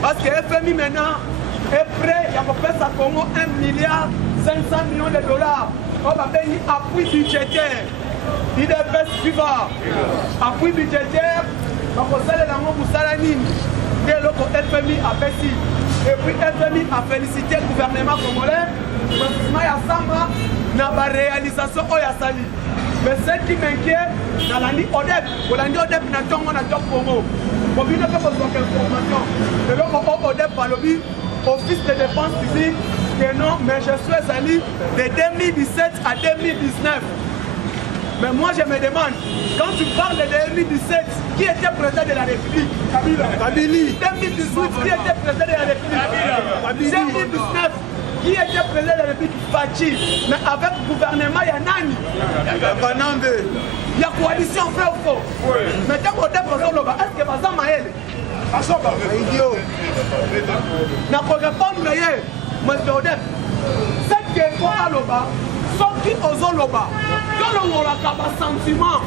Parce que FMI maintenant est prêt, il y a à Congo 1,5 milliard de dollars. On va payer appui budgétaire. Il est suivant. Appui budgétaire, on va faire la Salanine. Dès lors que FMI a fait ci. Et puis FMI a félicité le gouvernement congolais. Il y a Samba, il y a la réalisation de Sali. Mais ce qui m'inquiète, dans la ligne ODEP, on a dit ODEP n'a pas de Congo. Pour lui, il n'y a pas besoin d'information. Et donc, ODEP par le Office de défense physique, que non, mais je suis allé de 2017 à 2019. Mais moi, je me demande, quand tu parles de 2017, qui était président de la République? Kabila. 2018, qui était président de la République? 2019. Qui était président de la République? Fachi. Mais avec le gouvernement, il y a Nani. Il y a coalition frère ou faux. Mais quand on est président, est-ce que Bazan Maël? Idiot. N'a pas répondu, mais cette question à l'Oba, sauf qui osent l'Oba, quand on a un sentiment,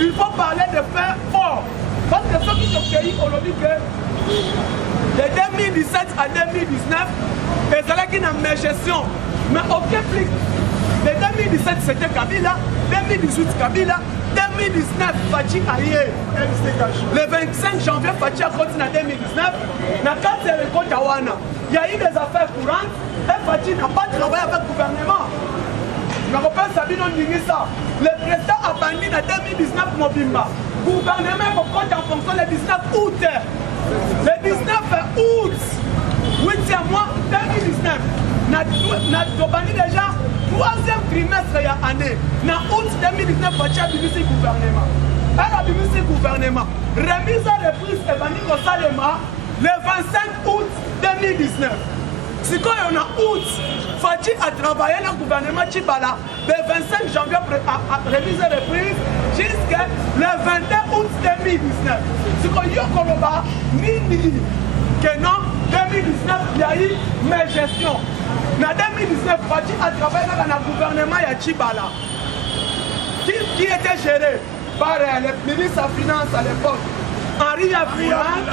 il faut parler de faire fort. Parce que ceux qui sont pays, on dit que de 2017 à 2019, et là qui n'a pas de gestion. Mais aucun flic. De 2017 c'était Kabila, 2018 Kabila, 2019 Fachi Aye. Le 25 janvier Fachi a continué en 2019. Dans le cadre de l'école Tawana, il y a eu des affaires courantes et Fachi n'a pas travaillé avec le gouvernement. Je me rappelle Sabine Ondingisa. Le président a banni en 2019 Mobimba. Le gouvernement compte en fonction le 19 août. Le 19 août, 8e mois 2019. Nous avons banni déjà 3e trimestre de l'année. En août 2019, Fachi a banni le gouvernement. Elle a banni le gouvernement. Remise à reprise et banni au Salema le 25 août 2019. Si quand on a août, Fachi a travaillé dans le gouvernement Chibala le 25 janvier à remise et reprise jusqu'à le 21 août 2019. Si quand il y a Koloba, Nini, que non, 2019, il y a eu mes gestions. En 2019, Fachi a travaillé dans le gouvernement Chibala, qui était géré par le ministre des Finances à l'époque, Henri Avouan,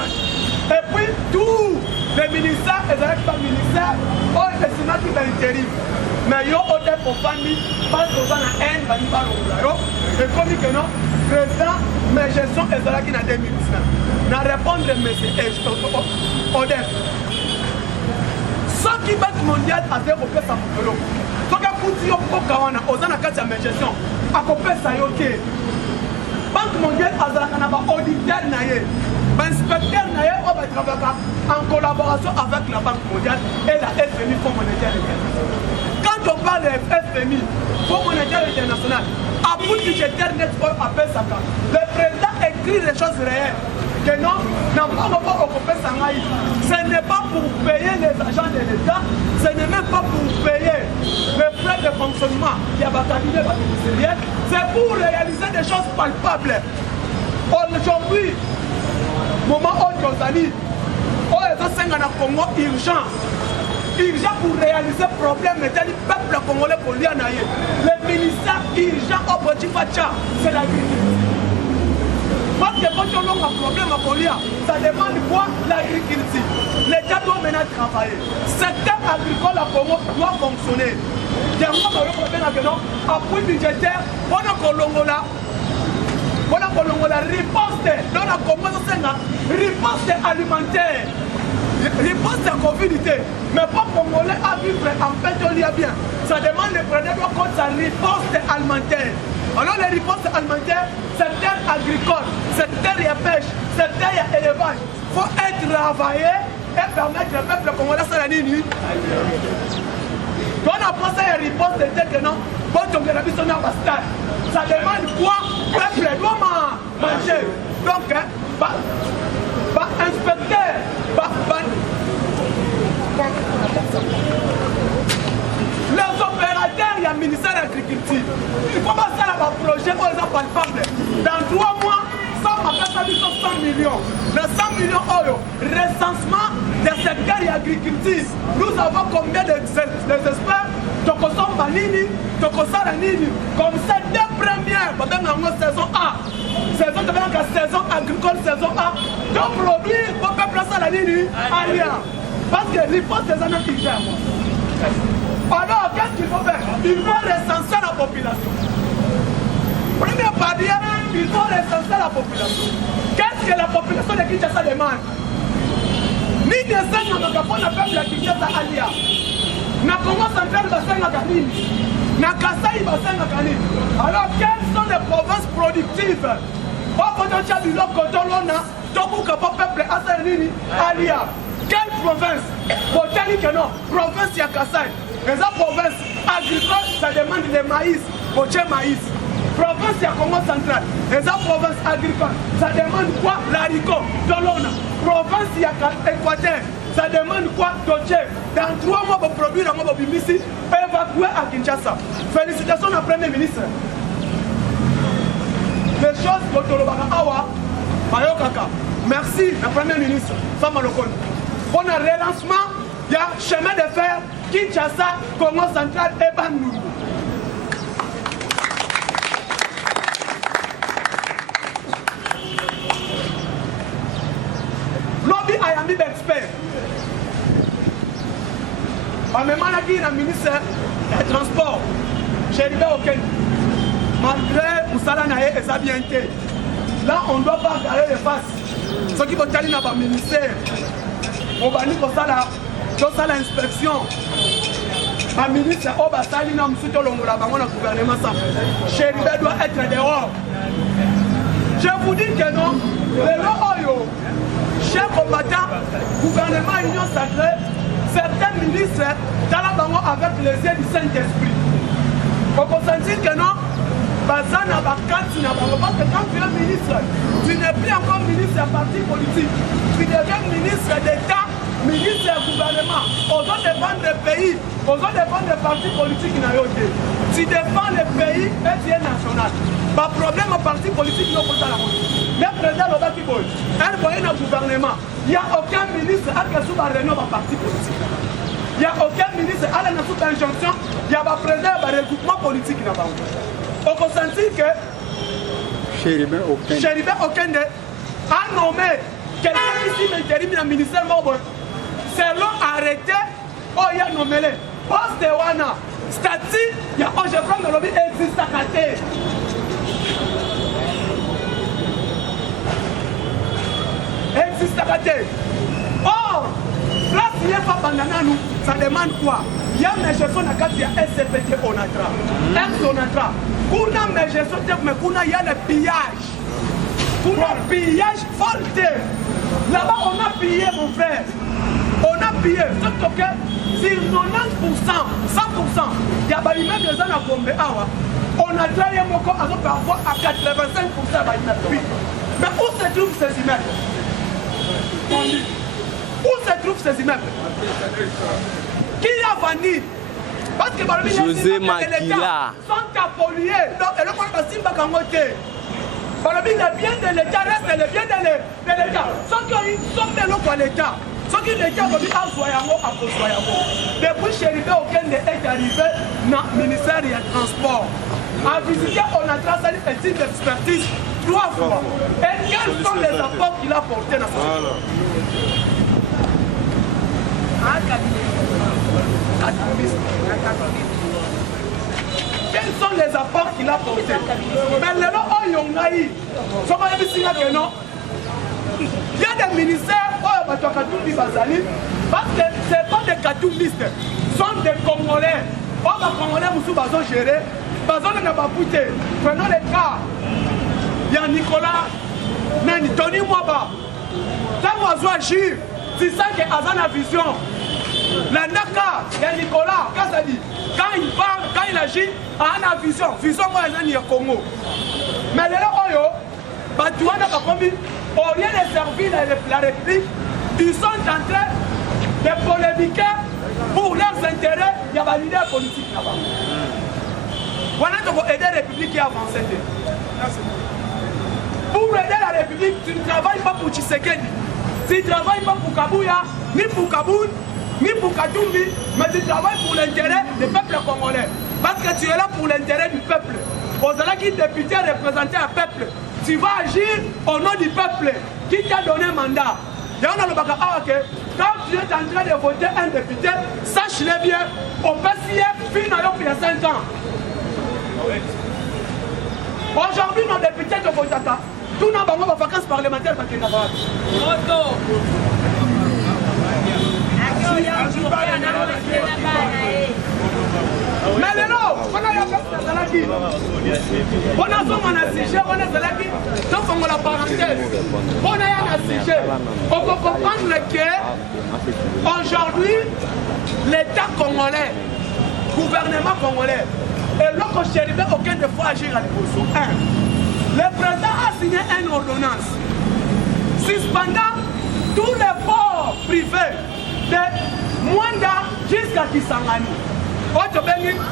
et puis tout le ministère et le ministère ont estimé qu'il y a l'intérim. Mais il y a des familles parce qu'ils ont la haine, et comme que non, président, mais gestion est là qui n'a 2019. N'a répondre à Odef. Ce qui Banque mondiale a développé sa population. Ce qui a coûté au Kawana, aux anakats de gestion, a coupé sa yoke. Banque mondiale a un auditeur naïe. L'inspecteur naïe va travailler en collaboration avec la Banque mondiale et la FMI, Fonds monétaire international. Quand on parle de FMI, Fonds monétaire international, à bout budgétaire net, on appelle ça. Le président écrit les choses réelles. Que non, ce n'est pas pour payer les agents de l'État, ce n'est même pas pour payer les frais de fonctionnement qui a cabinet ministériel, c'est pour réaliser des choses palpables. Aujourd'hui, moment où Josali, où les enseignants à Congo urgent pour réaliser le problème du peuple congolais pour lui en ailler. Le ministère urgent au petit Facha, c'est l'agriculture. Parce que quand on a un problème à Kolia, ça demande quoi? L'agriculture. L'État doit maintenant travailler. Le secteur agricole à Congo doit fonctionner. Il y a un problème appui budgétaire, on a Kolongola. On a Kolongola, riposte. On a Kolongola, riposte alimentaire. Riposte à Covid. Mais pas Congolais à vivre en fait, on y a bien. Ça demande de prendre compte de la riposte alimentaire. Alors les ripostes alimentaires, secteur agricole, secteur de pêche, travailler et permettre le peuple congolais à la nuit. On a pensé à une réponse de dire que non, ça demande quoi? Le peuple doit manger. Donc, inspecteur, les opérateurs, il y a le ministère de l'Agriculture. Il faut passer à un projet pour les palpables. Dans 3 mois, ça m'a fait 100 millions. Les 100 millions euros, recensement des secteurs et agriculture. Nous avons combien d'experts? Tokosom Banini, Tokosara Nini. Comme ça, 2 premières, pendant la saison A. Saison agricole, saison A. Donc produire pour faire place à la Nini, Alia. Parce que l'hypothèse des années qui gèrent. Alors, qu'est-ce qu'il faut faire? Il faut recenser la population. Première barrière, il faut recenser la population. Qu'est-ce que la population de Kinshasa demande? Ni de ça, nous n'avons pas le peuple de Kinshasa Alia. Na Congo central, bassin à Kanini. Na Kasaï, bassin à Kanini. Alors, quelles sont les provinces productives? Au potentiel du Loko Tolona, Toku Kapo peuple Asanini, Alia. Quelle province? Botanique non. Province ya Kasaï. Les provinces agricoles, ça demande le maïs. Boché maïs. Province ya Congo central. Les provinces agricoles, ça demande quoi? L'haricot, Tolona. Province ya Équateur. Ça demande quoi? Doché. Dans 3 mois pour produire un mois pour ici, évacuer à Kinshasa. Félicitations au Premier ministre. Les choses pour Tolobaka Awa, Mayokaka. Merci, le Premier ministre. Samalokon. Pour le relancement, il y a chemin de fer, Kinshasa, Congo central et Bandundu. Lobby Ayambi d'expert. Même malgré le ministre des Transports, j'ai dit aucun. Malgré Moussala Naye et sa bien été. Là, on ne doit pas regarder les faces. Ceux qui vont aller dans le ministère, on va dire que ça l'inspection. Le ministre Oba Salina Moussouto Longola, le gouvernement Chéribé doit être dehors. Je vous dis que non, le Loyo, chers combattants, gouvernement Union Sacrée, certains ministres dans la banque avec les yeux du Saint-Esprit. On peut sentir que non, parce que quand tu es ministre, tu n'es plus encore ministre d'un parti politique. Tu deviens ministre d'État, ministre du gouvernement. On doit défendre le pays, on doit défendre les partis politiques. Tu défends le pays et tu es national. Pas problème au parti politique, nous avons la route. Mais président Robert Kiboy, elle voyait dans le gouvernement. Il n'y a aucun ministre qui a sous la réunion du parti politique. Il n'y a aucun ministre qui a sous l'injonction. Il y a un président de regroupement politique. On peut sentir que Chéribé Okende a nommé quelqu'un qui s'y m'intérime dans le ministère Mobile. C'est l'homme arrêté, il a nommé le poste de Wana. Statut, il y a un chef de lobby existe à côté. Existe à côté. Or, là, s'il n'y a pas Bandana, ça demande quoi? Il y a mes gestions à côté, il y a SCPT Onatra. Ex-Onatra. Pour mes gestions, il y a le pillage. Pour le pillage forte. Là-bas, on a pillé, mon frère. On a pillé. Sauf que sur 90%, 100%, il y a des immeubles qui sont tombés. On a travaillé parfois à 85%. Mais où se trouvent ces immeubles? Où se trouvent ces immeubles? Qui a vendu? Parce que José Makila sont appoliés. Donc, le monde va s'y bagangoter. Les biens de l'État restent les biens de l'État. Ceux qui sont de l'eau pour l'État. Ceux qui l'État vont dire à Soyamo, à Soyamo. Depuis Chéribé Okende est arrivé dans le ministère des Transports. A visité, on a tracé une petite expertise 3 fois. Et quels sont les apports qu'il a portés dans ce quels sont les apports qu'il a portés? Mais les gens ont eu, il y a des ministères parce que ce n'est pas des Katoumbistes, ce sont des Congolais. Les Congolais sont gérés, prenons les cas. Il y a Nicolas, Tony Mwaba, tant qu'on agir. c'est ça que Azana Vision. La Naka, il y a Nicolas, qu'est-ce qu'il dit? Quand il parle, quand il agit, Azana Vision. Vision, moi, il y a Congo. Mais les Oyo, Batouana a commis, au lieu de servir la République, ils sont en train de polémiquer pour leurs intérêts. Il y a des leaders politiques là-bas. Voilà, tu vas aider la République qui avance. Pour aider la République, tu ne travailles pas pour Tshisekedi. Tu ne travailles pas pour Kabouya, ni pour Kaboul, ni pour Katumbi, mais tu travailles pour l'intérêt du peuple congolais. Parce que tu es là pour l'intérêt du peuple. Au-delà qui député représenter un peuple, tu vas agir au nom du peuple qui t'a donné un mandat. Et on a le bac à quand tu es en train de voter un député, sache-le bien, au PCF, il y a 5 ans. Aujourd'hui, nos députés de Bojata, tout le monde a des vacances parlementaires parce qu'il y a mais les lots, on a fait Zalaki. On a fait un sujet, on a Zalaki. Donc on a la parenthèse. On a un sujet. On peut comprendre que aujourd'hui, l'État congolais, gouvernement congolais, et l'autre chéribé aucun de fois agir à l'époque. Le président a signé une ordonnance suspendant tous les ports privés de Mwanda jusqu'à Kisangani. Autre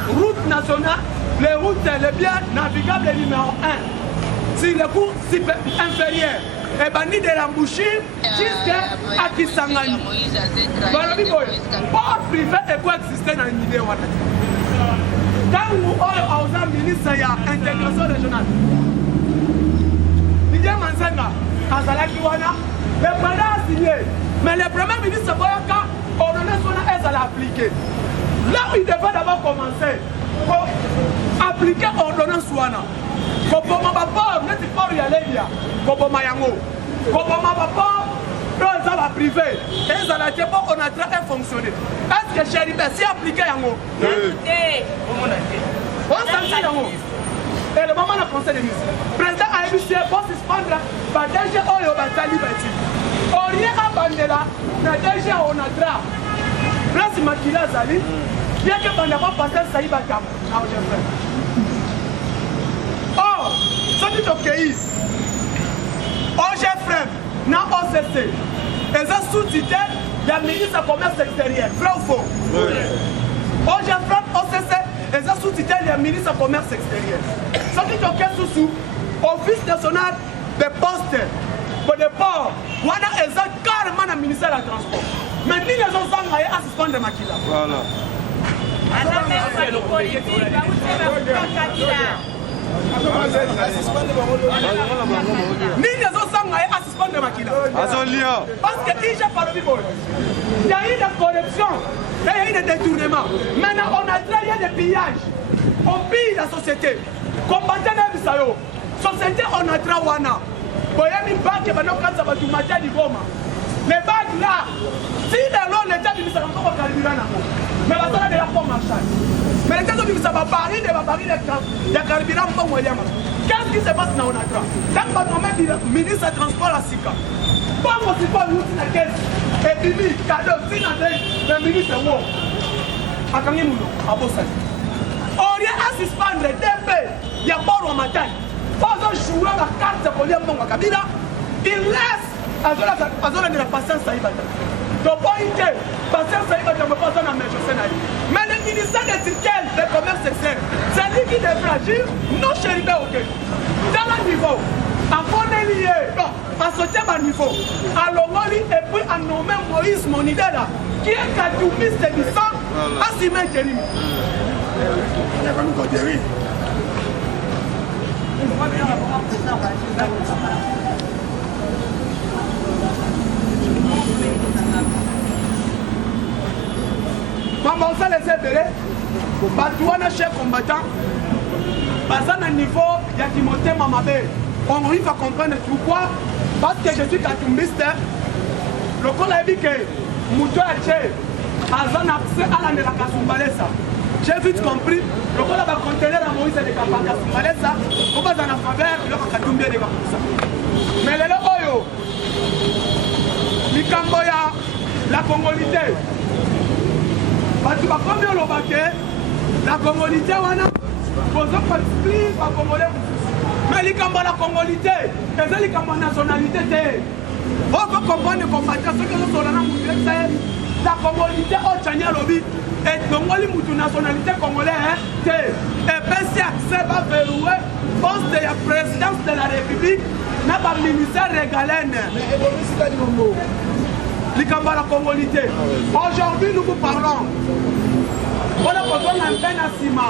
route nationale, les routes les biens navigables numéro 1. Sur les cours inférieurs, et bandit de l'embouchure jusqu'à Kisangani. Port privé est pour exister dans l'idée. Quand nous avons un ministre de l'intégration régionale, Didier Manzenga, Azalaki Wana, le président a signé. Mais le premier ministre Boyaka, ordonnance est à l'appliquer. Là où il devait d'abord commencer, pour appliquer l'ordonnance Wana. Pour que ma papa, ne t'y pas y aller, pour que ma yango, pour que ma papa, dans la privée, et ça n'a pas on a très fonctionné. Est-ce que Chéribé, si appliqué yango? On s'en yango. Et le moment de conseil de ministre, le président a émis pour suspendre par DG Oyo Batali Bati. On y a abandonné là, le DG Onatra, Prince Makila Zali, bien que pendant qu'on passe ça y va comme. Or, ce qui est OK, OGFREM, n'a OCC, et ça sous-titré, il y a le ministre du Commerce extérieur, vrai ou faux? OGFREM, OCC, et ça sous-titré, il y a le ministre du Commerce extérieur. Ce qui est OK sous Office national de poste, pour le port, on a carrément le ministère du Transport. Mais ni les gens sont à suspendre de Makila. Voilà. Ni les autres sont à suspendre de Makila. Parce que il y a eu des corruptions, il y a eu des détournements. Maintenant, on a travaillé des pillages. On pille la société. Combattant les Bissayo. Société, on a travaillé. Les bagues là, si l'État du ministère pas carburant, mais la salle de la forme marchande. Mais l'État du ministère va parler de carburant pour William. Qu'est-ce qui se passe dans Onatra? Quand on met le ministre du Transport à Sika, pas aussi pas nous la caisse et Bibi, cadeau, si le ministre est où? À Kangimuno, à Bossali. On vient à suspendre DP, il y a pas de matin. Pas de jouer la carte pour les gens à Kabila, il laisse à la patience Saïbata. Donc, pour y aller, patience Saïbata ne peut pas dans la même chose. Mais le ministère de tutelle des commerces externes, c'est lui qui devrait agir, non Chéribé, ok. Dans le niveau, à Bonelier, à sauter à niveau, à Longoli et puis à nommer Moïse Monidela, qui est cadoumiste du sang, à Simon Kérim. Il va nous conduire. Maman, ça les a verrés. Batouana, chef combattant, basant à niveau, il y a Timothée Mamabé. On arrive à comprendre pourquoi. Parce que je suis katumbiste. Le col a dit que Moutou a été à la Kasumbalesa. J'ai vite compris. Le col a contenir la Moïse de Kasumbalesa. On va dans la faveur, le Katumbé de Kapusa. Mais le Oyo, Likamboya, la congolité. Tu vas combien le baquet? La congolité, vous avez pas congolais. Mais les Kamba la congolité, les Kamba nationalité. On peut comprendre les combattants, ceux qui sont là, la congolité au Tchania Lobby. Et Congolais, la nationalité congolaise, et bien si accès va verrouiller, poste de la présidence de la République, n'a pas ministère régalène. La congolité. Aujourd'hui, nous vous parlons. On a besoin d'un peine à Sima.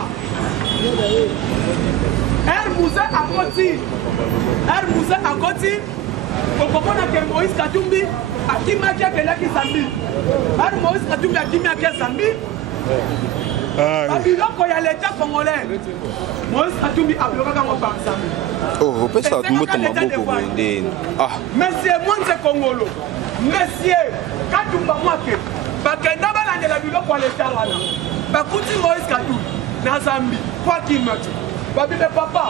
Mousset à Koti. On comprend que Moïse Katumbi a Kimaki à Kelaki Zambi. Moïse Katumbi a Kimaki à Zambi. Il y a l'État congolais. Moïse Katumbi a bloqué dans mon Zambi. Oh, peut-être ça va beaucoup. Monsieur, moi c'est Congolo. Monsieur, Katumba Mwake. Bakenda balande la bilo kwa l'État wana. Bakuti Moïse Katumbi na Zambi. Quoi qu'il me dit. Babi de papa,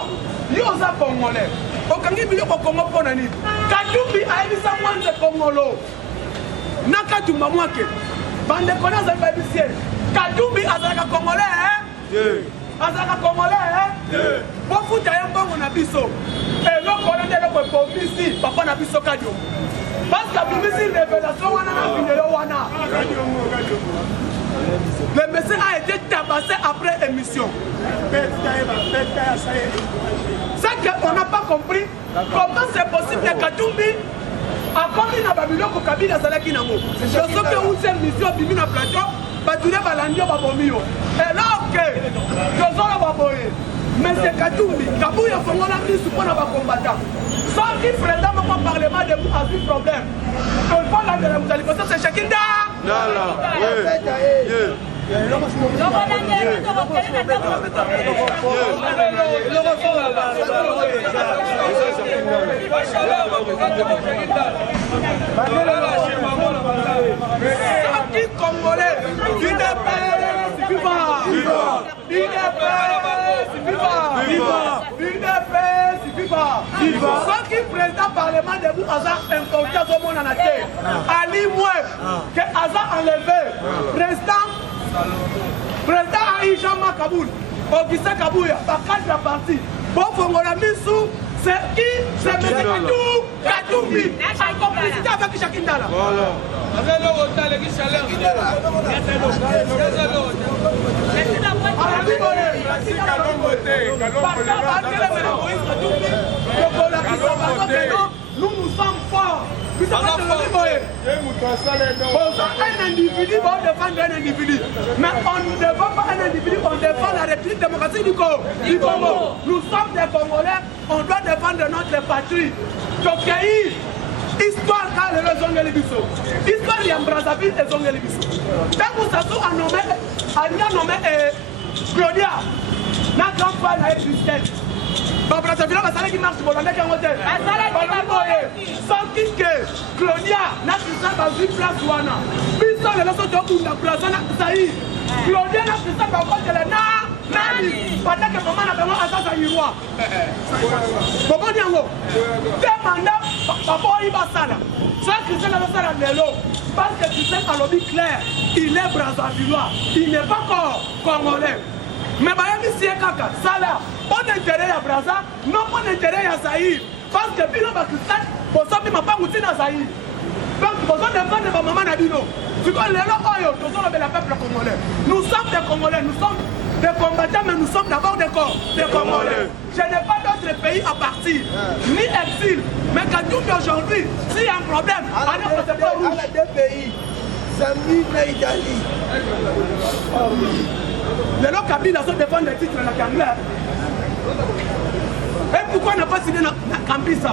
yoza congolais. Okangi bilo ko Congo pona nini. Katumbi aibisa mwanze Congolo. Na Katumba Mwake. Bande kona za babisie. Katumbi azalaka congolais azalaka congolais bofuta ye mbongo na biso eloko wana nde eloko ekomisi papa na biso kadio parce que abimisi révélation wana na video wana le monsieur a été tabassé après émission. C'est qu'on n'a pas compris comment c'est possible que Katumbi a commis na Babyloko Kabila Salaki Nango. Je sais que une mission bimi na plateau, Batune Balandio Babomio. Et là, ok, je suis là Baboye. Mais c'est Katumbi, Kabouya Fongola Misu pour la combattant. Sans qui président mon parlement de vous a vu problème. Une fois là, vous allez passer, c'est Shakinda. Non, Congolais, ceux qui président parlement de vous, Azar importé au monde en terre. Ali Moué, que Azar enlevé, président Aïcha Makaboul, Augustin Kabouya, Bakal la partie. Bon, Fongola Missou, c'est qui? C'est M. Katumbi, en complicité avec Chakindala. Voilà. Nous sommes forts. Un individu va défendre un individu. Mais on ne défend pas un individu, on défend la République démocratique du Congo. Nous sommes des Congolais, on doit défendre notre patrie. Donc, histoire car les Zongeli Bisso. Histoire il y a Brazzaville et Zongeli Bisso. Quand vous savez à nommé Claudia, notre grand frère n'a existé. Brazzaville va savoir qui marche pour la nec en hôtel. Sans qui que Claudia n'a pas dans une place ouana. Bisso les leçons de la place n'a Saïd. Claudia n'a pas encore de la nani. Pendant que maman n'a pas encore à Irois. Comment dire ngo? Demanda papa Ibasala. Soit Christian Ibasala Nelo. Parce que Christian a lobby clair. Il est Brazzavillois. Il n'est pas encore congolais. Mais Bayami Siekaka, ça là, pas d'intérêt à Brazza, non pas d'intérêt à Saïd. Parce que Bilo Bakistan, pour ça, il ne m'a pas goûté à Saïd. Donc, pour ça, il faut maman Nabino. Tu vois, les gens, nous sommes le peuple congolais. Nous sommes des Congolais, nous sommes des combattants, mais nous sommes d'abord des Congolais. Je n'ai pas d'autre pays à partir, ni exil. Mais quand tout aujourd'hui, s'il y a un problème, alors c'est pas rouge. Deux pays, Zambie et Italie. Les gens Kabila sont défendre les titres de la Kangla. Et pourquoi on n'a pas signé la Kambisa?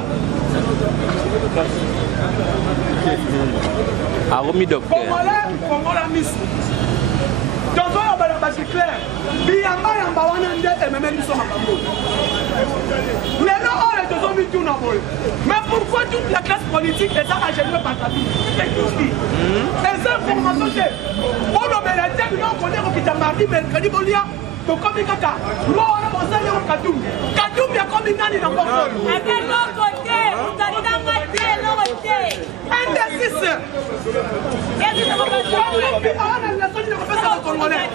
Congolais, Miss. Dans un base clair, Biyamba Yamba Wanande et même nous sommes à Kambo. Les gens ont mis tout dans le. Mais pourquoi toute la classe politique est agénée par Kabila? Les informations, on a dit que nous connaissons qui t'a mardi, mercredi, Bolia. Donc, comme il y a Katumbi a comme il dans le côté, indécis. Congolais.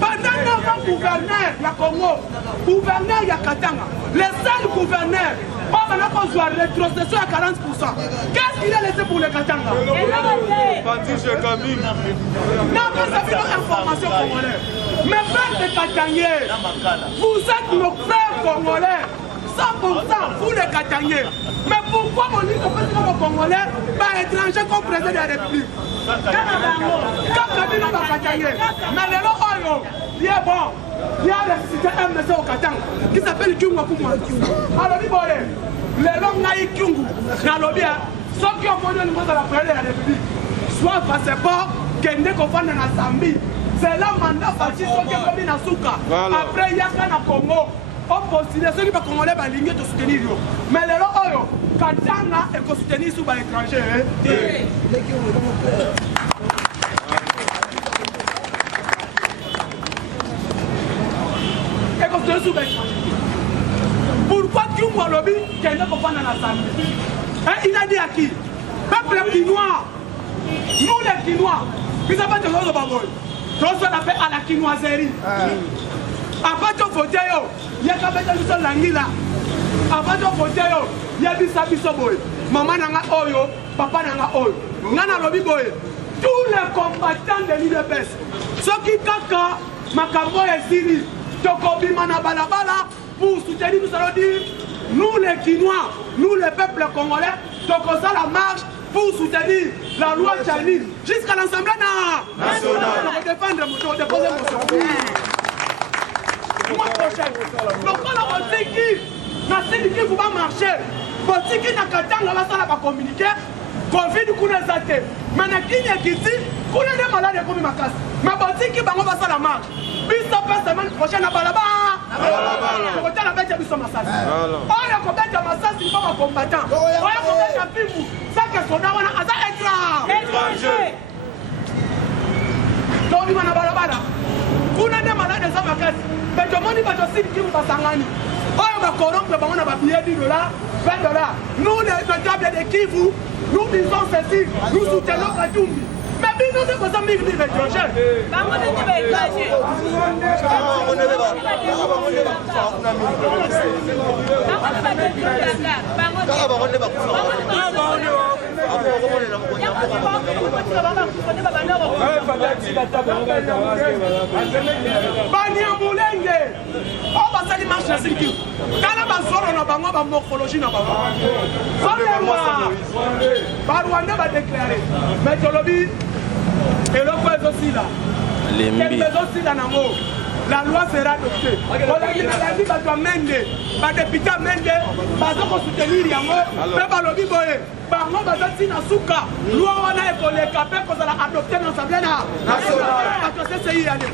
Pendant gouverneur, il y a Congo, gouverneur, il y a Katanga. Les seuls gouverneurs, on a besoin de rétrocession à 40%. Qu'est-ce qu'il a laissé pour les Katanga? Non, mais ça fait une information congolaise. Mais frères de Katangais, vous êtes nos frères congolais. 100% vous les Katangais. Mais pourquoi on dit que les Congolais par étranger comme président de la République? Comme Kabila va Katangais. Mais les lois, il est bon. Il y a ressuscité un monsieur au Katanga qui s'appelle Kyungu Akumu. Alors, les longs naïfs Kyungu, dans le bien, ceux qui ont monté au niveau de la présidence de la République, soit passeport, qui est né qu'on fasse dans la Zambie. C'est là mandat parti, ceux qui ont commis dans Souka. Après, il y a un Congo. On postule ceux qui sont congolais par ligne de soutenir. Mais les gens, Katanga est soutenu sous l'étranger. Pourquoi Kyungu Alobi qui est né pour faire dans la Zambie? Il a dit à qui? Peuple quinois, nous les Quinois, ils n'ont pas de choses au Baboy. Tout ça on appelle à la quinoiserie. Après tu votes, il y a qu'à mettre sur l'anguilla. Après tu votes, il y a des sabisoboy. Maman n'a pas oyo, papa n'a pas oyo. Nana Lobi boy. Tous les combattants de l'UDPS, ceux qui kaka, Makambo et Siri, Tokobi Manabalabala, pour soutenir, nous allons dire, nous les Quinois, nous les peuples congolais, Tokosa la marche pour soutenir la loi Chinese jusqu'à l'Assemblée nationale. Pour défendre mon déposer mon sang. Le mois prochain, le col on dit qui n'a pas marcher. Bon, si qui n'a qu'à temps, là, ça n'a pas communiqué. Covid, qu'on a zaté. Maintenant, qui n'est qui dit, qu'on a des malades comme ma casse. Mais bon, si qui va ça la marche. Puis ça passe la semaine prochaine à Balaba. On va la bête à Bissau Massas. Oh, il y a combien de Massas, il faut un combattant. Oh, il y a combien de Pimou. Ça, qu'est-ce qu'on a, on a un étranger. Donc, il va à Balaba. Qu'on a des malades de sa casse. Mais tout le monde va aussi qui vous passe en année. Oh, on va corrompre, on va payer $10, $20. Nous, les notables de Kivu, nous disons ceci, nous soutenons Katumbi. Mais nous ne faisons pas de l'étranger. Et le peuple aussi là. La loi sera adoptée. On a dit que la vie va amender. Les députés amender. Parce qu'on soutenir Yango. Mais par le biboé. Par moi, parce que si Nasuka, loi on a école capé qu'on a adopté dans l'Assemblée nationale. Parce que c'est y aller.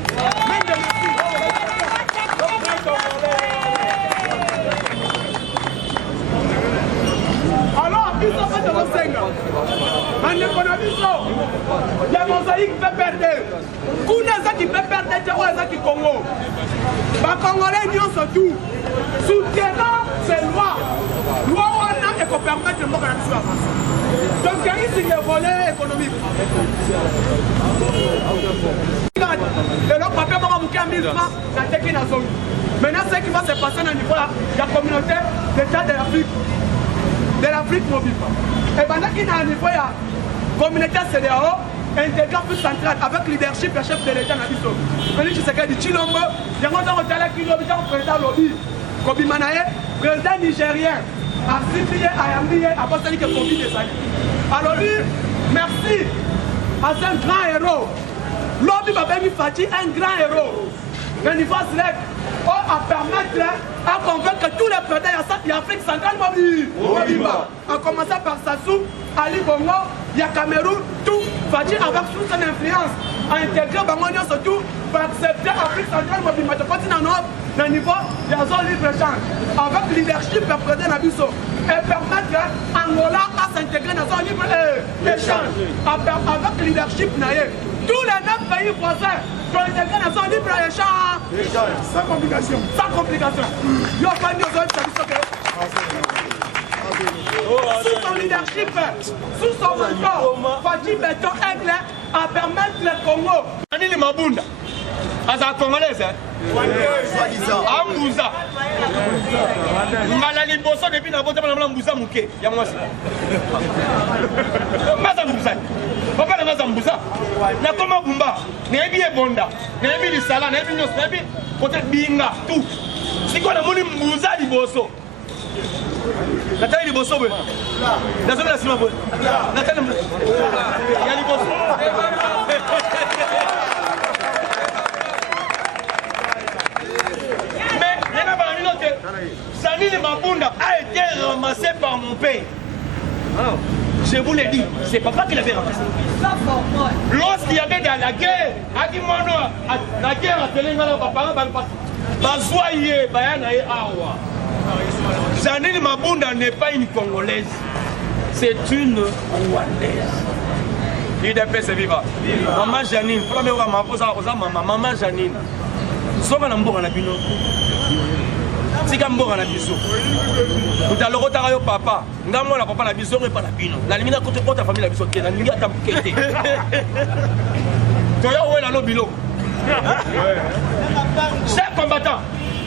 Alors, ils sont fait de vos seigneurs. En économie, il y a Mosaïque qui peut perdre. Kouneza qui peut perdre, Tchaoueza qui Congo. Les Congolais, nous surtout, soutenant ces lois. Loi on a et qu'on permette de faire la France. Donc, il y a ici le volet économique. Et donc, papier va bouquer à 1000 francs dans la zone. Maintenant, ce qui va se passer dans le niveau là, la communauté d'État de l'Afrique mobile. Et pendant qu'il y a un niveau, il y a la communauté CDAO, intégrant plus centrale avec leadership et chef de l'État. Je sais qu'il y a Chilombo, il y a un président Lobby, Kobi Manaye, président nigérien, à Sibiye, à Yambiye, à Bostani, qui est Kobi des années. Alors lui, merci à ce grand héros. Lobby Babemi Fati, un grand héros. Mais il va se à permettre à convaincre tous les présidents de l'Afrique centrale mobile. En commençant par Sassou, Ali Bongo, il y a Cameroun, tout, Fati avec toute son influence, à intégrer Bangonio surtout, pour accepter l'Afrique centrale mobile. Mais je continue dans le niveau, il y a zone libre-échange, avec le leadership du président Nabiso, et permettre Angola à s'intégrer dans zone libre-échange, avec le leadership Naye. Tous les 9 pays français sont intégrés dans zone libre-échange. Sans complication. Sans complication. Il y a pas de zone, ça dit que. Sous son leadership. leadership sous son mentor, Fadji Beton Aigle, à permettre le Congo. Anili Mabunda, Aza Congolaise, Ambouza. Ngala liboso depuis na bote na Mbouza muke. Ya mwasi. Maza Mbouza. Papa na maza Mbouza. Na koma bumba. Na ebi ebonda. Na ebi lisala, na ebi nyos, na ebi peut-être binga tout. Siko na moni Mbouza liboso. Natali liboso bwe. Nazo na sima bwe. Natali. Ya liboso. Zanini Mabunda a été ramassé par mon père. Je vous l'ai dit, c'est papa qui l'avait ramassé. Lorsqu'il y avait dans la guerre, la guerre a télé dans papa, Bazoye, Bayana et Awa. Zanini Mabunda n'est pas une Congolaise, c'est une Rwandaise. Il est c'est vivant. Maman Janine, maman Janine. Soka na mboka na bino. Sika mboka na biso. Utaloko tarayo papa. Ngamo na papa na biso repa na bino. Na limina kote kota famille na biso te na ningi atamukete. Toyo wela lo bilo. Chers combattants,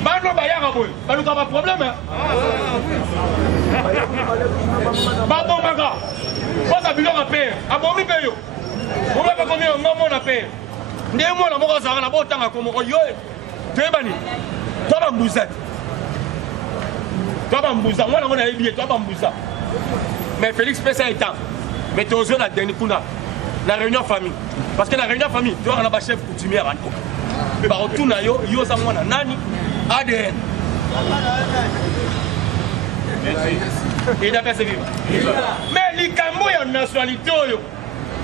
bano bayanga boy. Baluka ba problème. Ba bombaga. Posa bilo na paix. Abomi peyo. On va pas combien ngamo na paix. Ndemo na moko zanga na botanga komo yo. Tebani. Toba Mbouza. Toba Mbouza. Moi, on a oublié Toba Mbouza. Mais Félix Pessa est temps. Mais tu oses la dernière coup la réunion famille. Parce que la réunion famille, tu vois, on a un chef coutumier à Rando. Mais par retour, yo ça moi nani ADN. Il a fait ce vivre. Mais les Cambo y a une nationalité.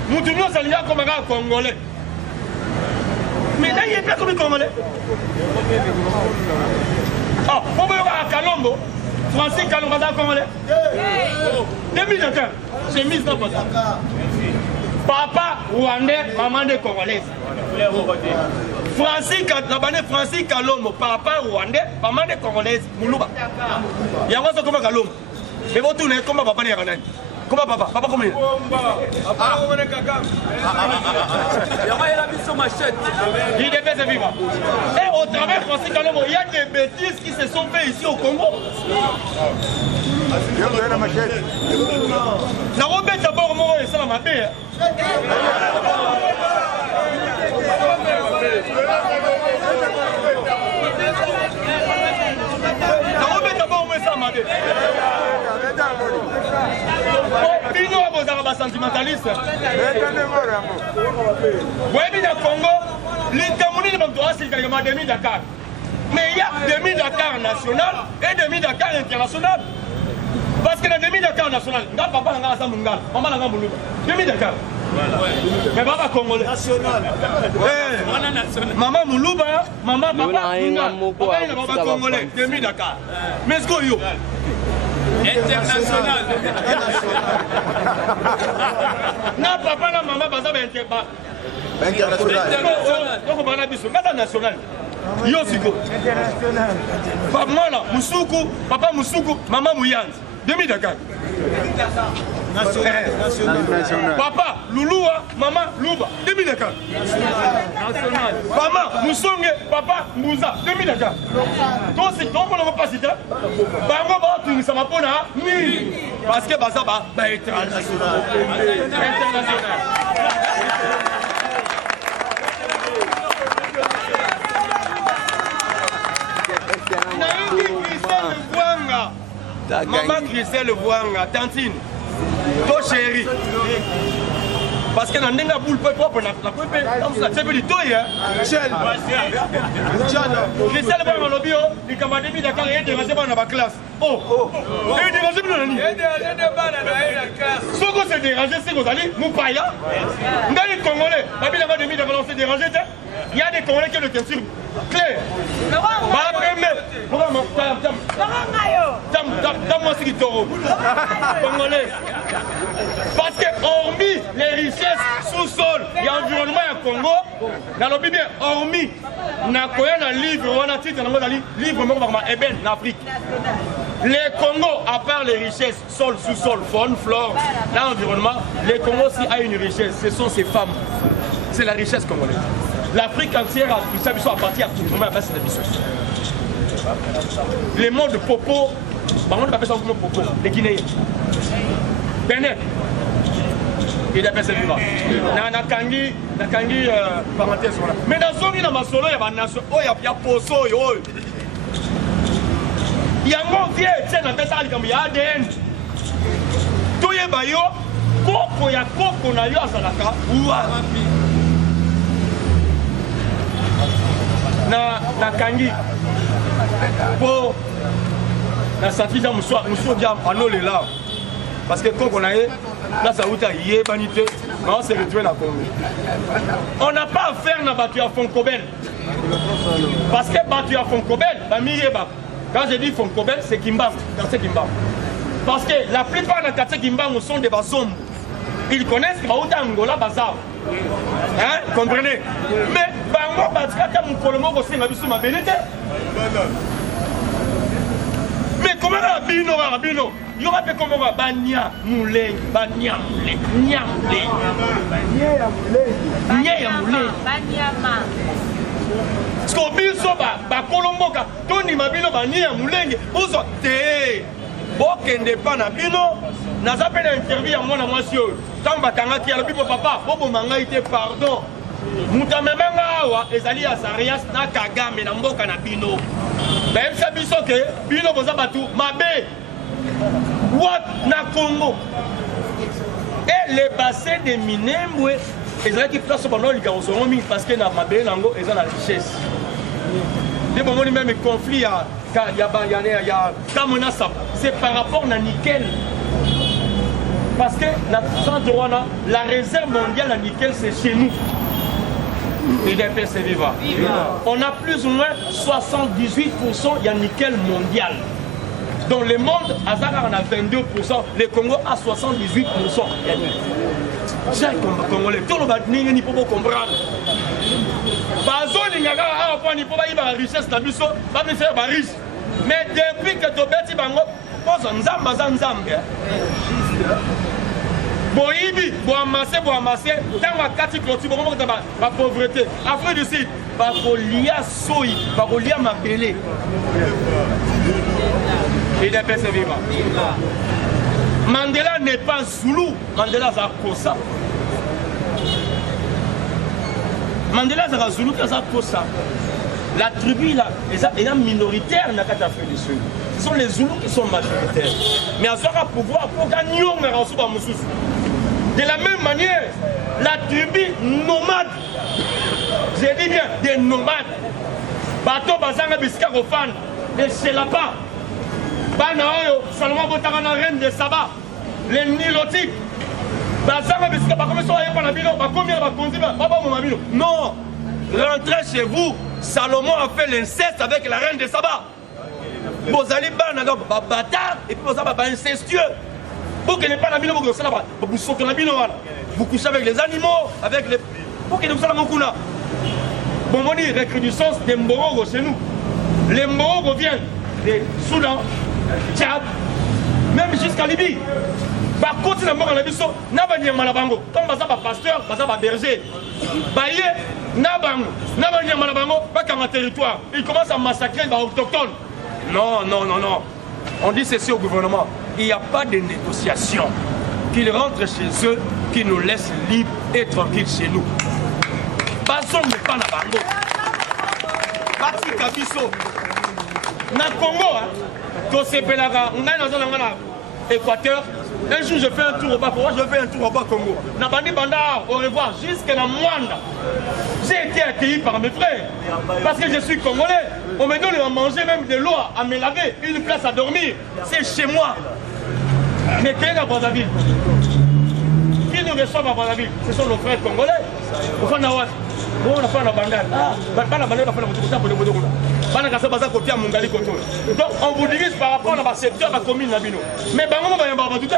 Nous tous nous sommes comme un Congolais. Mais là, il est pas comme les Congolais. Ah, on va à Kalombo. Francis Kalombo, c'est Congolais. 2015, j'ai mis dans le papa rwandais, maman de Congolaise. Francis Kalombo, papa rwandais, maman de Congolaise. Moulouba. Il y a un comme Kalombo. Mais vous tournez comme papa n'est rien. Comment papa? Papa comment il est? Il est fait vivre. Et au travers Francis Kalombo, il y a des bêtises qui se sont faites ici au Congo. La Robert d'abord, moi, et ça m'a fait. La Robert d'abord, moi, ça m'a fait. Bino abozaka sentimentaliste. Oui, dans le Congo, l'Itamouni ne demi-Dakar. Mais il y a demi-Dakar national et demi-Dakar international. Parce que le demi-Dakar national, papa n'a pas Mungal, maman n'a pas Moulouba. Demi-Dakar. Mais papa congolais. National. Maman Moulouba, maman papa Mungal. Papa n'a pas congolais. Demi-Dakar. Mais ce qu'on y a. International. Na papa na maman baza international. Donc on a biso ngata national. Yo siko. Papa mwana Musuku, papa Musuku, maman Muyanzi. Demi-Dakar. National. Papa Lulua, maman Luba. Demi-Dakar. National. Maman Musonge, papa Mouza. Demi-Dakar. Donc c'est donc on ne va pas citer. Bango ba tu ça m'a pona ni parce que baza ba international. International. Maman Christelle Vouanga, Tantine, toi chérie. Parce que dans le boule propre, la poupée, du toy, Christelle Vouanga, le bio, il a demandé Dakar et dérangé dans la classe. Oh, il est dérangé dans la classe. Ce qu'on s'est dérangé, c'est qu'on allait, Moupaya. Dans les Congolais, la ville a demandé de s'est dérangé. Il y a des Congolais qui ont le teinture clair. Donne-moi ce qui t'aura. Congolais. Parce que, hormis les richesses sous-sol et l'environnement au Congo, dans le bien, hormis, on a un livre, on a un titre, on a un livre, on a un Eben, en Afrique. Les Congo, à part les richesses, sol, sous-sol, faune, flore, l'environnement, les Congo aussi a une richesse, ce sont ces femmes. C'est la richesse congolaise. L'Afrique entière a tout ça, à partir à tout le monde à base de la mission. Les mots de Popo, par contre, on appelle ça comme Popo, les Guinéens. Benin, il appelle ça vivant. Nakangi, parenthèse, voilà. Mais dans son île, dans ma solo, il y a une nation, il y a Poso, il y a un vieux, tiens, on appelle ça comme il y a ADN. Tout est bayo, Koko, il y a Koko, na yo à Salaka, ouah. Na Kangi, pour la santé, monsieur Diam, on est là. Parce que quand on a eu, là ça a été banité, mais on s'est retrouvé dans la Congo. On n'a pas affaire à battu à Fonkobel. Parce que battu à Fonkobel, quand je dis Fonkobel, c'est Kimbam, quartier Kimbam. Parce que la plupart des quartiers Kimbam sont des bazomb. Ils connaissent que Baouta Angola Bazar. Hein, comprenez? Mais Bango Batkata Mukolomo aussi m'a vu sur ma bénété. Mais comment Rabino, il y aura des comment Banya Moulé, Banya Moulé, Nya Moulé, Nya Moulé, Banyama. Scobiso ba Colomboka, Tony Mabino Banya Moulé, Ouzo Té, Bokende Panabino, n'a pas d'interview à mon monsieur. Tant Batanga qui a le bibo papa, Bobo Manga été pardon. Moutamemanga wa ezali ya Sarias na Kagame na mboka na bino. Même ça biso que bino boza batu mabe. What na Congo. Et les bassins de Minembwe ezali qui place pendant les garçons parce que na mabe nango ezali la richesse. Les moments même conflit ya Kamona c'est par rapport na nickel. Parce que la réserve mondiale à nickel c'est chez nous. Il est vivant. On a plus ou moins 78% de nickel mondial. Dans le monde, Azara en a 22%, le Congo a 78%. C'est Congolais. Tout le monde n'y peut pas comprendre. Mais depuis que tu bêtis, Boibi, Boamassé, dans ma catégorie, tu vas ma pauvreté. Afrique du Sud, Barolia Soy, Barolia Mabélé. Et des personnes vivantes. Mandela n'est pas Zoulou, Mandela est Kosa. Mandela est Zoulou, c'est Kosa. La tribu là, est minoritaire dans l'Afrique du Sud. Ce sont les Zoulous qui sont majoritaires. Mais à ce pouvoir pour gagner, de la même manière, la tribu nomade, j'ai dit bien, des nomades, bateau bazanga biskagofan, et c'est là-bas, Banaoyo, Salomon Botarana, reine de Saba, les Nilotiques, bazanga non, rentrez chez vous, Salomon a fait l'inceste avec la reine de Saba. Vous allez bâtard et puis vous allez incestueux. Vous ne pas la bino, vous sautez la bino, vous couchez avec les animaux, avec les. Pour que nous soyons là. Bon, on dit recrudescence des Mborogo chez nous. Les Mborogo viennent des Soudan, Tchad, même jusqu'à Libye. Par contre, la mort à la biso, n'a pas dit Malabango. Comme ça, pasteur, ça va berger. Baye, Nabango, n'a pas dit Malabango, pas qu'à un territoire. Ils commencent à massacrer les autochtones. Non, non, non, non. On dit ceci au gouvernement. Il n'y a pas de négociation. Qu'ils rentrent chez eux, qu'ils nous laissent libres et tranquilles chez nous. Basson n'est pas Nabango. Bati Kabiso. Na Congo, quand c'est Pélaga, on est dans un Équateur. Un jour, je fais un tour au bas. Pourquoi je fais un tour au bas Congo? Nabandi Banda, au revoir, jusqu'à la Mwanda. J'ai été accueilli par mes frères. Parce que je suis Congolais. On me donne à manger, même de l'eau, à me laver, une place à dormir. C'est chez moi. Mais qui est à Brazzaville? Qui nous reçoit à Brazzaville? Ce sont nos frères congolais. Au fond, on a fait la bandade. Donc on vous dirige par rapport à la secteur de la commune. Mais on va y avoir tout.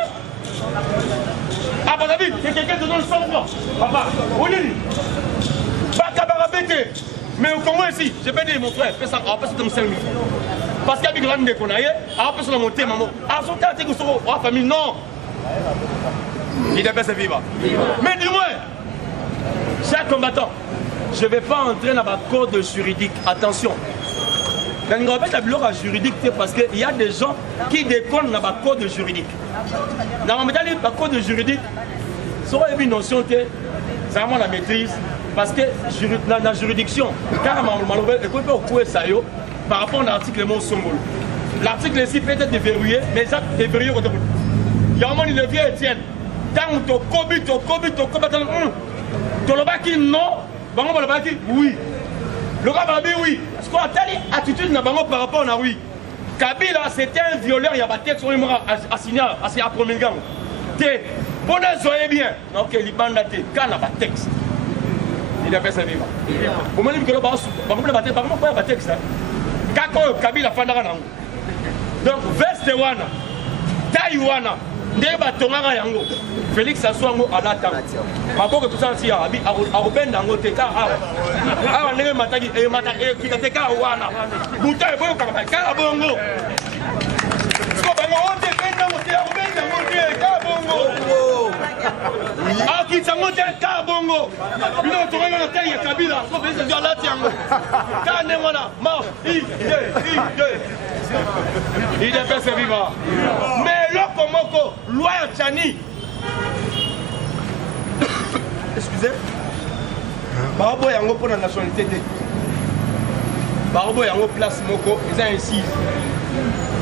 À Brazzaville, c'est quelqu'un qui donne 100 francs. Papa, on dit. Mais au Congo ici, je peux dire mon frère, fais ça, on va passer dans 5 minutes. Parce qu'il y a des gens qui connaissent, alors personne n'a monté, maman. Alors son temps, c'est que son famille, non. Il est bien vivre. Mais du moins, chers combattants, je ne vais pas entrer dans ma code juridique. Attention. Je ne vais pas la juridique parce qu'il y a des gens qui déconnent dans ma code juridique. Dans ma code juridique, ça a une notion, c'est vraiment la maîtrise. Parce que dans la juridiction, quand on a ça, par rapport à l'article de mon Sombolo, l'article ici peut être déverrouillé, mais ça déverrouillé. Il y a un moment, il devient Étienne. Quand tu combats, tu le non, oui. Le gars va dire oui. Parce qu'on a telle attitude par rapport à oui. Kabila, c'était un violeur, il y a un texte assigné à promulguer. Bon, soyez bien. Donc, il y a un texte. Il a fait sa vie. Au moment où il y a un texte, quand Kabila a fait un donc, veste wana, taille wana, ndeba tonganga yango. Félix Aswango à la table. Ma boque tout ça aussi à Robin Dango Teka. Ah, on est matagi et matagi qui a Teka wana. Bouta et bon Kaka Bongo. Ah, qui s'en monte un carbongo. Nous, tu regardes la taille de Kabila. Il y a la tiango. Kanemona, mort. Il est fait ce vivant. Mais l'Okomoko, loi Tchani. Excusez. Barbo Yango pour la nationalité. Barbo Yango place Moko. Ils ont ainsi.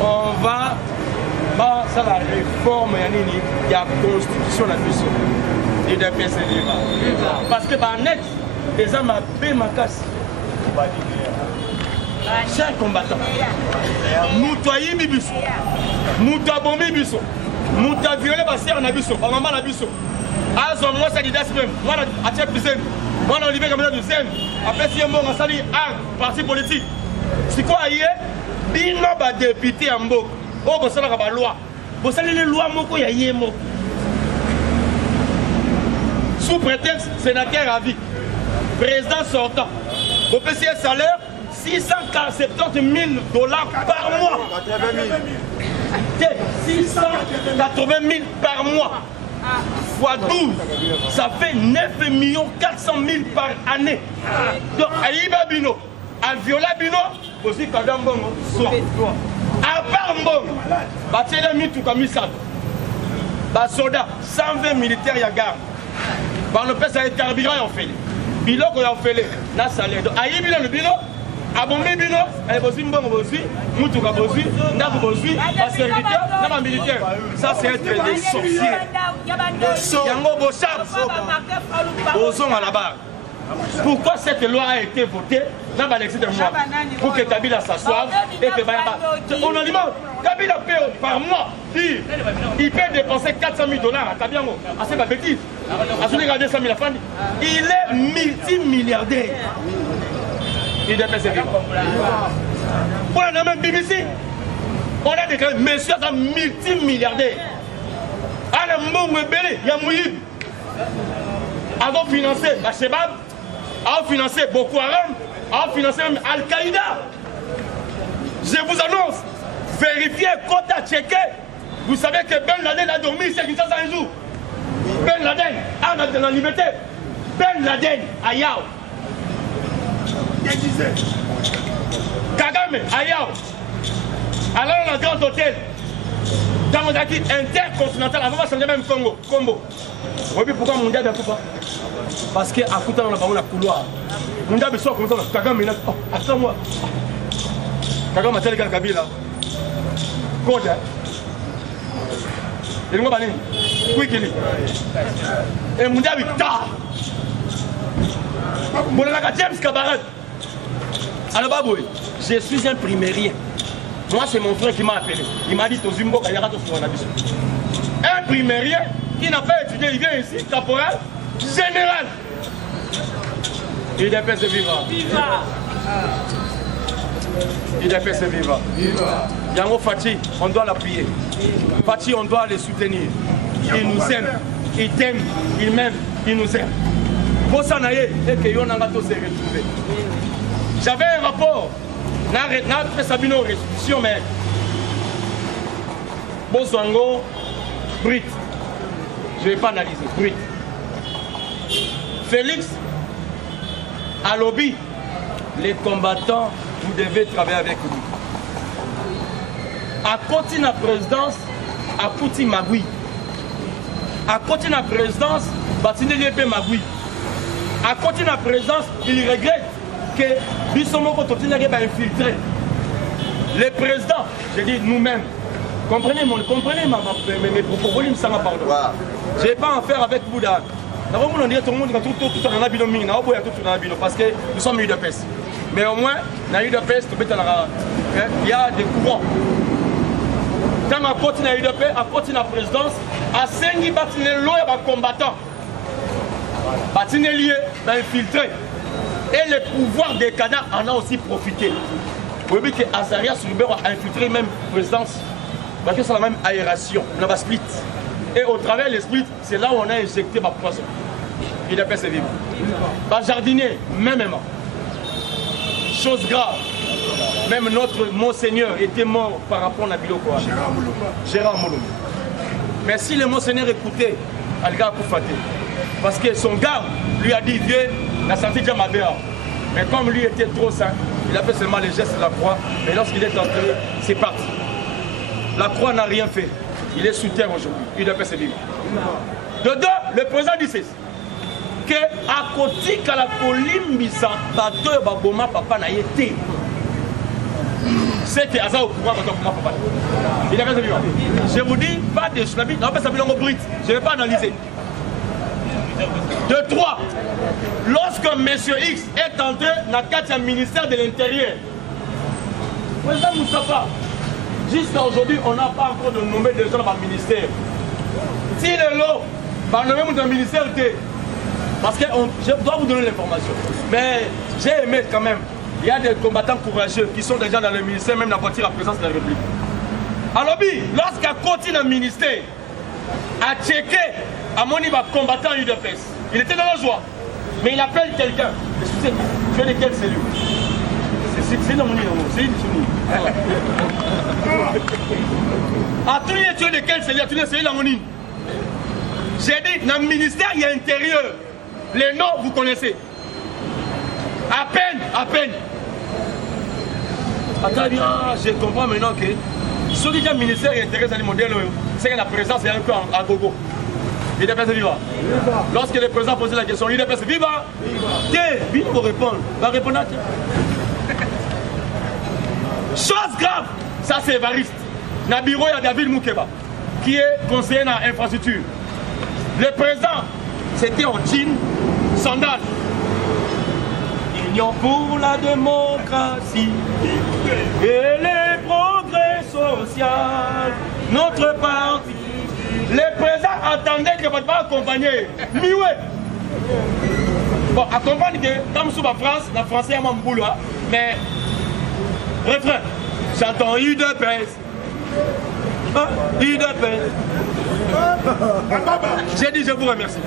On va. Bah, ça la réforme, il y a la constitution la mission. Et de faire ce débat. Parce que bah net, les gens m'appellent ma casse. Chers combattants, nous toyons bibiso, nous t'avons bibiso, nous t'avons violé ma sœur nabiso, ma maman nabiso. Azo moi ça dit même, moi la tête bizem, moi la Olivier comme ça deuxième. Après si on a sali un parti politique. C'est quoi hier? Bino ba député en Mbok. Oh, vous savez la loi. Vous savez les lois moko ya yemo. Sous prétexte sénateur à vie, président sortant. Vous payez un salaire 670 000 $ par mois. 680 000 par mois. Fois 12, ça fait 9 400 000 par année. Donc, Aïba Bino, à Viola Bino, aussi Kadambo, à part Mbong, Batela Mitouka Misad, Basoda, 120 militaires à garde. On peut ça être carburant en fait. Bilo qu'on a fait, là ça l'aide. Aïe Bino le Bino, Abomé Bino, elle est aussi Mbong aussi, Moutouka aussi, Nabou aussi, la serviteur, Nama militaire. Ça c'est être des sorciers. Yango Bossab, Bozon à la barre. Pourquoi cette loi a été votée dans l'exil de moi? Pour que Kabila s'assoive et que on alimente. Kabila paie par mois. Il peut dépenser 400 000 $ à Kabiango. Ah, c'est ma bêtise. À ce regarder 100 000 francs. Il est multimilliardaire. Il dépense ses vies. On a même BBC. On a déclaré, monsieur, c'est un multimilliardaire. À la Mbongo Belé, il y a Mouyib. Avant de financer Al-Shabaab, avant de financer Boko Haram, avant de financer même Al-Qaïda. Je vous annonce, vérifiez, compte à checker. Vous savez que Ben Laden a dormi ici à Kinshasa un jour. Ben Laden a de la liberté. Ben Laden à Yao. Kagame à Yao. Alors dans le grand hôtel. Dans mon acquis intercontinental, avant de changer même Congo. Combo. Vous voyez pourquoi mon diable est pas? Parce qu'à Kouta, on a parlé de la couloir. Mon diable sort comme ça, Kagame est là. Oh, attends-moi. Kagame a tel gars Kabila. Code. Et nous, on va aller. Quickly. Et mon diable est tard. Mon diable James Cabaret. Alors, Baboui, je suis un primérien. Moi, c'est mon frère qui m'a appelé. Il m'a dit Tozumbo Kayarato Soanabiso. Un primérien qui n'a pas étudié, il vient ici, caporal, général. Il est fait ce vivant. Il est fait ce vivant. Yango Fati, on doit l'appuyer. Fati, on doit le soutenir. Il nous aime. Il t'aime. Il m'aime. Il nous aime. Pour ça, et que Yonangato s'est retrouvé. J'avais un rapport n'a fait sa restitution, mais Boswango, Brit. Je ne vais pas analyser. Brit. Félix, à lobby, les combattants, vous devez travailler avec nous. À côté de la présidence, à côté de Magui. À côté de la présidence, Batine Liepé Magui. À côté de la présidence, il regrette que Bissomoko Totine va infiltrer. Les présidents, je dis nous-mêmes, comprenez mes propos, vous me savez pardon. Je n'ai pas affaire avec vous là. Tout le monde parce que nous sommes UDPS. Mais au moins, dans l'UDPS, il y a des courants. Quand on continue à l'UDPS, on continue à la présidence, à 5 combattants. Batine lié, infiltré. Et le pouvoir des canards en a aussi profité. Vous voyez que Azaria Surubero a infiltré même la présidence. Parce que c'est la même aération, on a split. Et au travers des splits, c'est là où on a injecté ma poisson. Il a fait ses vivre. Par jardinier, même. Chose grave. Même notre monseigneur était mort par rapport à Biloko. Gérard Mouloum. Mais si le monseigneur écoutait, Alga Koufaté. Parce que son garde lui a dit, viens, la santé de Jamabéa. Mais comme lui était trop sain, il a fait seulement les gestes de la croix. Mais lorsqu'il est entré, c'est parti. La croix n'a rien fait. Il est sous terre aujourd'hui. Il doit faire ses vivre. De deux, le président dit que à côté de la Colimbisa, bateau Baboma papa n'a été. C'est que Aza au courant bateau Baboma papa. Il a fait ses vivre. Je vous dis, pas de tsunami, non, pas ça bilan brut. Je ne vais pas analyser. De trois, lorsque M. X est entré dans le ministère de l'Intérieur, président Moustapha, jusqu'à aujourd'hui, on n'a pas encore de nommer des gens dans le ministère. Si le lot, par nommer dans le ministère, parce que je dois vous donner l'information. Mais j'ai aimé quand même, il y a des combattants courageux qui sont déjà dans le ministère, même dans la présence de la République. Alors, lorsqu'à continue dans le ministère, à checker, à mon niveau combattant UDPS, il était dans la joie. Mais il appelle quelqu'un. Excusez, tu es de quelle cellule? C'est dans mon niveau, c'est une cellule. À tous les tueurs de quelle cellule? À tous les cellules dans mon île. J'ai dit, dans le ministère, il y a intérieur. Les noms, vous connaissez. À peine. Attends, je comprends maintenant que ce qui est le ministère intérieur alimentaire, c'est que la présence est un peu à gogo. Il est passé vivant. Lorsque le président posait la question, il est passé vivant. Il vous répondre. Va répondre à chose grave, ça c'est Évariste. Nabiro, il y a David Moukeba, qui est conseiller dans l'infrastructure. Le président, c'était en jean, sandal. Union pour la démocratie et les progrès sociaux. Notre parti. Le président attendait que votre part accompagner. Mioué. Bon, accompagne que, comme sous la France, la français est mon boulot, mais. Refrain, chantons UDPS. UDPS. J'ai dit, je vous remercie.